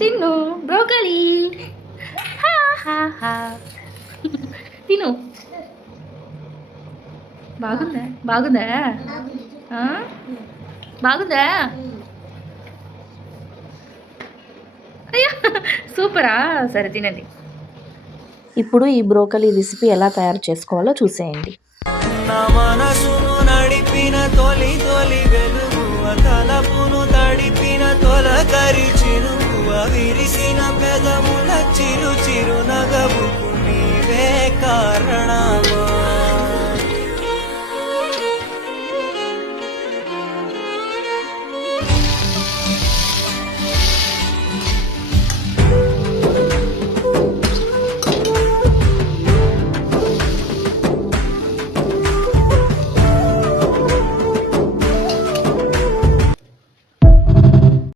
Chinnu broccoli తిను. బాగుందా బాగుందా బాగుందా? అయ్యా సూపరా, సరే తినండి. ఇప్పుడు ఈ బ్రోకలీ రెసిపీ ఎలా తయారు చేసుకోవాలో చూసేయండి. నా మనసును నడిపిన తొలి తొలి వెలుగువ, తలపును తడిపిన తొలకరి చిరుకువ, విరిసిన పెదముల చిరు చిరు నగవుకు నీవే కారణమా.